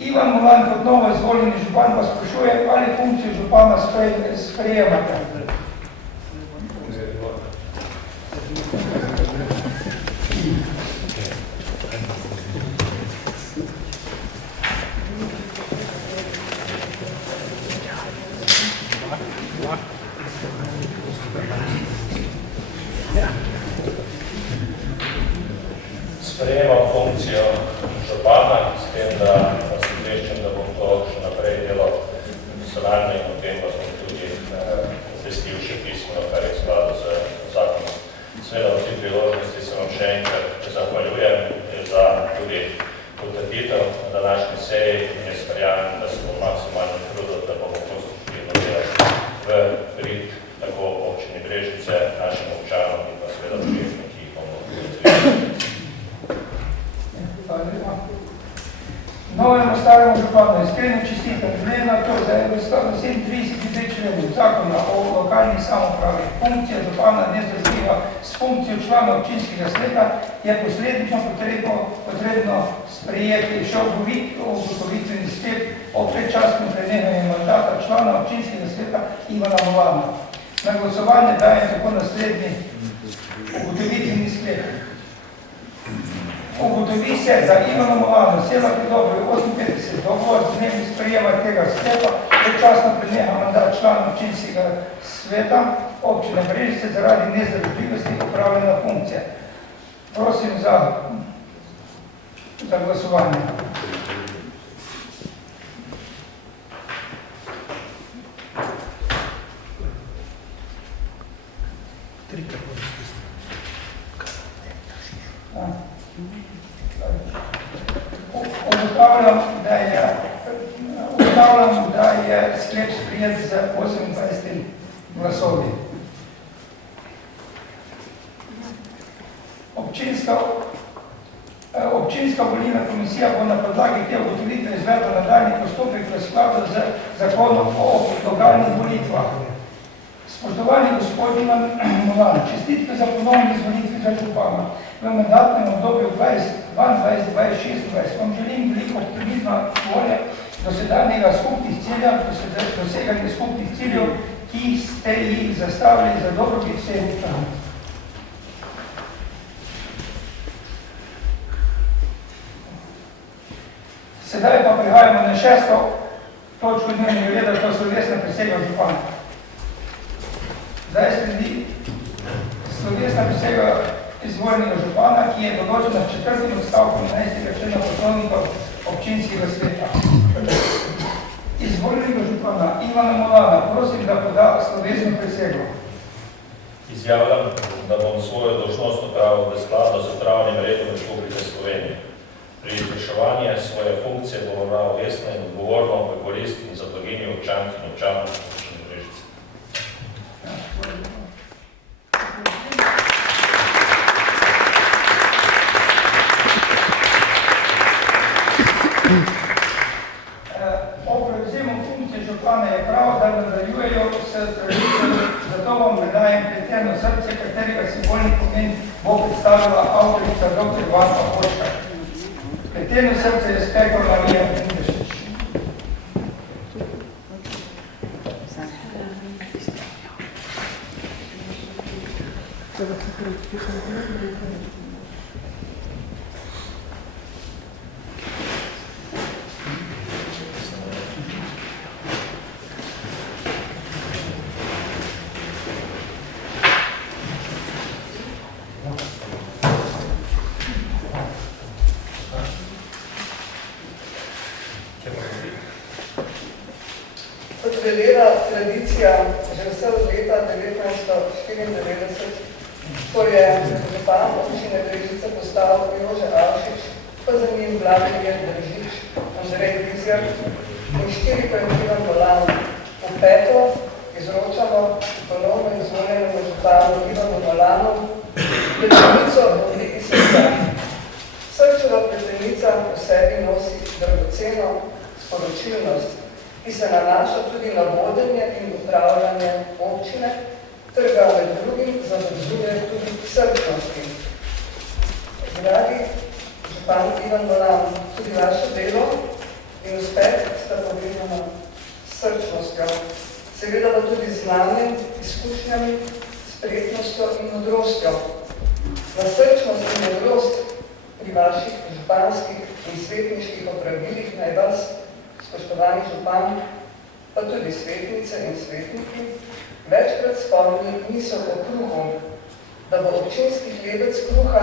Ivan Molan kot novo izvoljeni župan pa sprašuje, ali funkcijo župana sprejemate. Sprejemam funkcijo župana, s tem, da vas obveščam, da bom to še naprej delal profesionalno in o tem vas bom tudi obvestil še pismeno, kar je v skladu z zakonom. Seveda v tej priložnosti se vam še enkrat zahvaljujem za tudi potrditev na današnji seji in jaz verjamem, da se bom maksimalno trudil, da bomo konstruktivno delali v prid tako občini Brežice, našim občanom in pa seveda projektom, ki jih bomo razvijali. Novemu staremu županu iskreno čestitam, glede na to, da je v 37. členu zakona o lokalni samoupravi funkcija župana ne zazdeva s funkcijo člana občinskega sveta, je posledično potrebno sprejeti še ugotovitveni sklep o predčasnem prenehanju mandata člana občinskega sveta Ivana Molana. Na glasovanje dajem tako naslednji ugotovitveni sklep. Ugotovi se, da Ivana Molana sela pri dobro 58 dogovor z dnem sprejema tega sklepa, predčasno preneha mandat člana občinskega sveta občine Brežice zaradi nezdružljivosti opravljena funkcija. Prosim za glasovanje. Ugotavljam, da je sklep sprejet z 28 glasovi. Občinska volilna komisija bo na podlagi te ugotovitve izvedla nadaljnji postopek v skladu z zakonom o lokalnih volitvah. Spoštovani gospod Ivan Molan, čestitke za ponovno izvolitvi za župana. V mandatnem obdobju 2022-2026 vam želim veliko optimizma, volje, dosedajnega skupnih ciljev, doseganja skupnih ciljev, ki ste jih zastavili za dobrobit vseh občanov. Sedaj pa prihajamo na 6. točko dnevnega reda, to slovesna prisega župana. Zdaj sledi slovesna prisega izvoljenega župana, ki je določena s 4. odstavkom 11. člena Poslovnika občinskega sveta. Izvoljenega župana Ivana Molana prosim, da poda slovesno prisego. Izjavljam, da bom svojo dolžnost opravil v skladu z pravnim redom Republike Slovenije. Pri izvrševanju svoje funkcije bom ravnal vestno in odgovorno v korist in za blaginjo občank in občanov občine Brežice. O prevzemu funkcije župana je prav, da nadaljujejo s tradicijo, zato vam predajem Pleteno srce, katerega simbolni pomen bo predstavila avtorica dr. Vanka Hočka. Pleteno srce je spekla Marija Pindešič. Kot veleva tradicija že vse od leta 1994, ko je župan občine Brežice postal Jože Avšič, pa za njim Vladimir Držič, Andrej Vizjak in 4 pa je Ivan Molan. V 5. izročamo ponovno izvoljenemu županu Ivanu Molanu pletenico v obliki srca. Srčeva pletenica v sebi nosi dragoceno sporočilnost, ki se nanaša tudi na vodenje in upravljanje občine, ter ga med drugim zavezuje tudi k srčnosti. Dragi župan Ivan Molan, tudi vaše delo in znanjem, izkušnjami, spretnostjo in modrostjo. Na srčnost in modrost pri vaših županskih in svetniških opravilih naj vas, spoštovani župan, pa tudi svetnice in svetniki, večkrat spomni misel o kruhu, da bo občinski hlebec kruha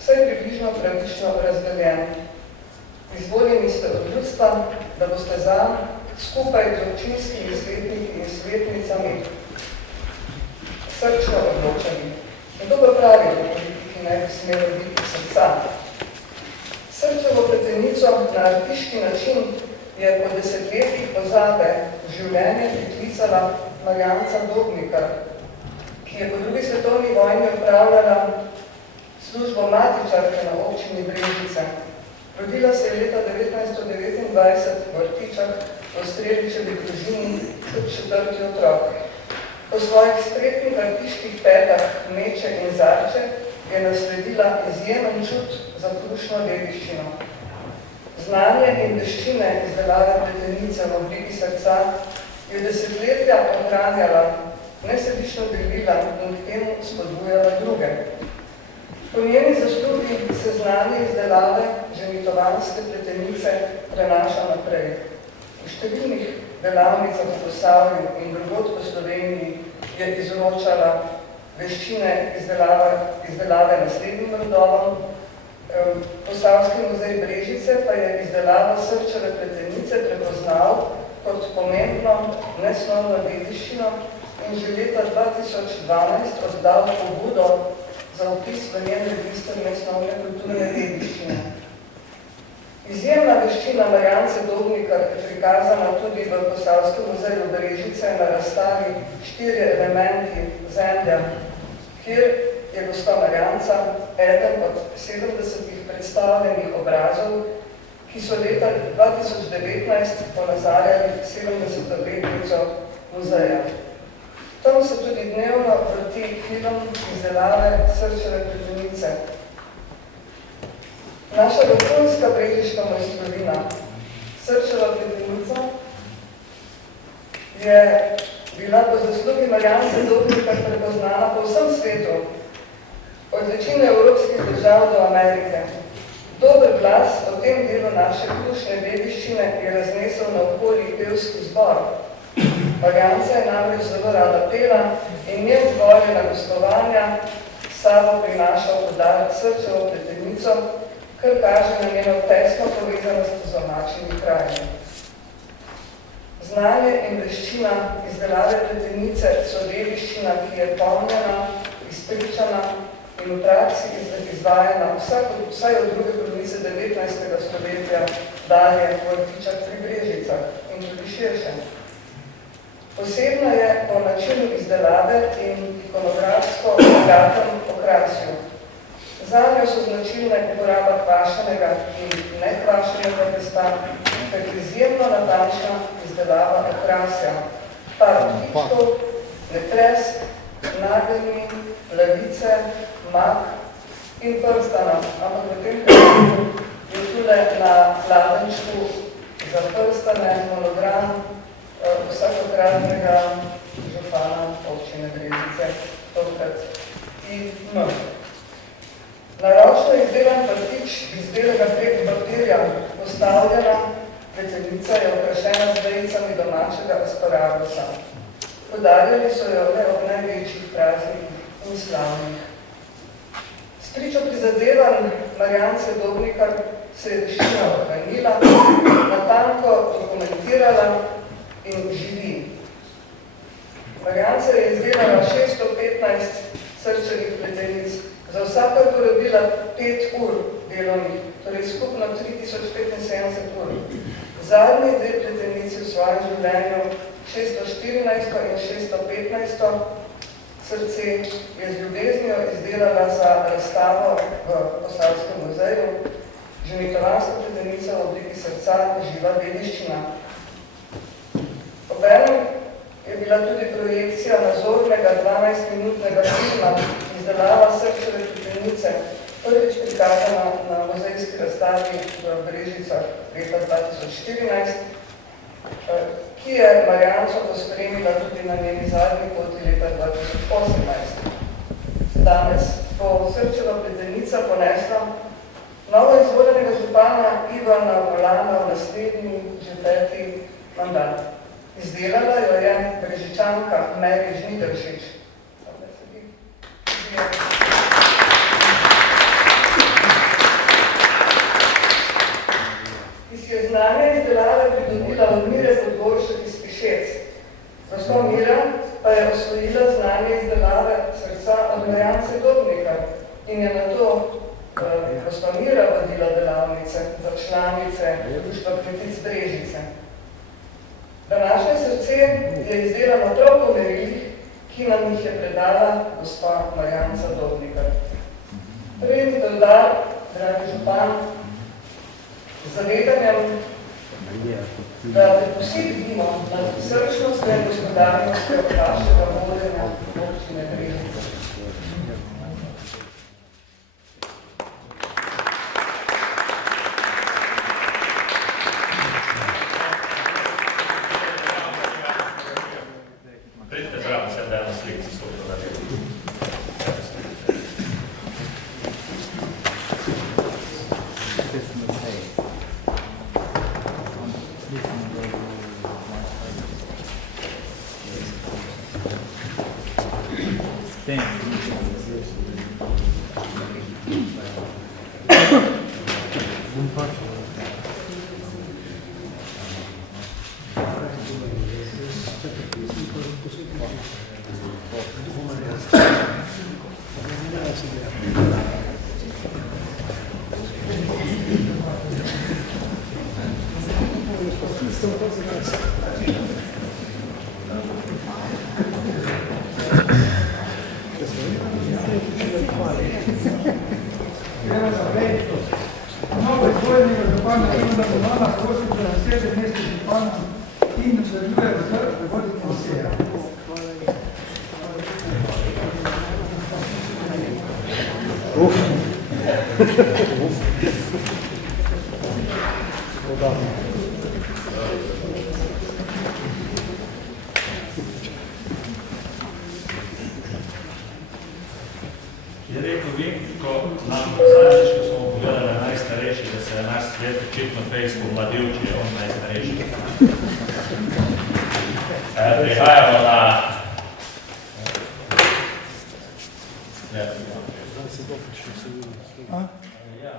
vsaj približno pravično razdeljen. Izvoljeni ste od ljudstva, da boste zanj skupaj z občinskimi svetniki in svetnicami srčno odločeni. In to pa pravi v politiki naj bi smelo biti srca. Srčevo pletenico na artiški način je po desetletjih pozabe v življenje priklicala Marjanca Dobnikar, ki je po drugi svetovni vojni opravljala službo matičarke na občini Brežice. Rodila se je leta 1929 v Vrtičah v Streličevi družini kot 4. otrok. Po svojih spretnih artiških petah Meče in Zarče je nasledila izjemen čut za krušno dediščino. Znanje in veščine izdelave pletenice v obliki srca je desetletja ohranjala, nesebično delila in k temu spodbujala druge. Po njeni zaslugi se znanje izdelave ženitovanske pletenice prenaša naprej. V številnih delavnicah v Posavju in drugod po Sloveniji je izročala veščine izdelave naslednjim rodovom. Posavski muzej Brežice pa je izdelava srčeve pletenice prepoznal kot pomembno nesnovno dediščino in že leta 2012 oddal pobudo za vpis v njen register nesnovne kulturne dediščine. Izjemna veščina Marjance Dobnikar je prikazana tudi v Posavskem muzeju Brežice na razstavi 4 elementi zemlja, kjer je gospa Marjanca eden od 70 predstavljenih obrazov, ki so leta 2019 ponazarjali 70. letnico muzeja. Tam se tudi dnevno vrti film izdelave srčeve pletenice. Naša vrhunska brežiška mojstrovina, srčeva pletenica, je bila po zaslugi Marjance Dobnikar prepoznana po vsem svetu, od večine evropskih držav do Amerike. Dober glas o tem delu naše krušne dediščine je raznesel na okoli pevski zbor. Marjanca je namreč zelo rada pela in njen zvoljena gostovanja s sabo prinašal podarek srčevo pletenico, kar kaže na njeno tesno povezanost z domačimi kraji. Znanje in veščina izdelave pletenice so dediščina, ki je pomnjena, izpričana in v praksi izvajana vsaj od druge polovice 19. stoletja dalje v Vrtičah pri Brežicah in tudi širše. Posebno je po načinu izdelave in ikonografsko bogatem okrasju. Zanjo so značilne uporaba kvašenega in nekvašenega testa, ter izjemno natančna izdelava okrasja, par ptičkov, netresk, nageljni, lavice, mak in prstana, ampak v tem primeru je tule na pladenčku za prstane monogram vsakokratnega župana občine Brežice, tokrat I.M. Naročno izdelan prtič iz belega papirja, postavljena pletenica je okrašena z vejicami domačega asparagusa. Podarjali so jo le ob največjih praznikih in slavnih. Spričo prizadevanj Marjance Dobnikar se je veščina ohranila, natanko dokumentirala in živi. Marjanca je izdelala 615 srčevih pletenic, za vsako je porabila 5 ur delovnih, torej skupno 3075 ur. Zadnji dve pletenici v svojem življenju, 614 in 615 srce, je z ljubeznijo izdelala za razstavo v Posavskem muzeju, ženitovanska pletenica v obliki srca, živa dediščina. Obenem je bila tudi projekcija nazornega 12-minutnega filma izdelava srčeve pletenice, prvič prikazana na muzejski razstavi v Brežicah leta 2014, ki ki je Marjanco pospremila tudi na njeni zadnji poti leta 2018. Danes bo Srčeva pletenica ponesla novo izvoljenega župana Ivana Volana v naslednji, že 5. mandat. Izdelala jo je Brežičanka Meri Žnideršič. Ki si je znanje izdelave pridobila od Mire Podgoršek iz Pišec. Gospa Mira pa je osvojila znanje izdelave srca od Marjance Dobnika in je nato gospa Mira vodila delavnice za članice Društva kmetic Brežice. Današnje srce je izdelano prav po merilih, ki nam jih je predala gospa Marjanca Dobnika. Prejemite udar, dragi župan, z zavedanjem, da vsi vidimo nad srčnostjo in gospodarnostjo vašega vodenja občine Brežice. Pridite zraven, sem dajno slik, se skupaj naredil. Novo izvoljenega župana Ivana Volana prosim za naslednje mesto župana in nadaljuje v voditelj seje. Je rekel vi, ko nam zadnjič, ko smo pogledali najstarejši, da se je naš svet očitno Facebook mladil, če je on najstarejši. Prihajamo na... Ja,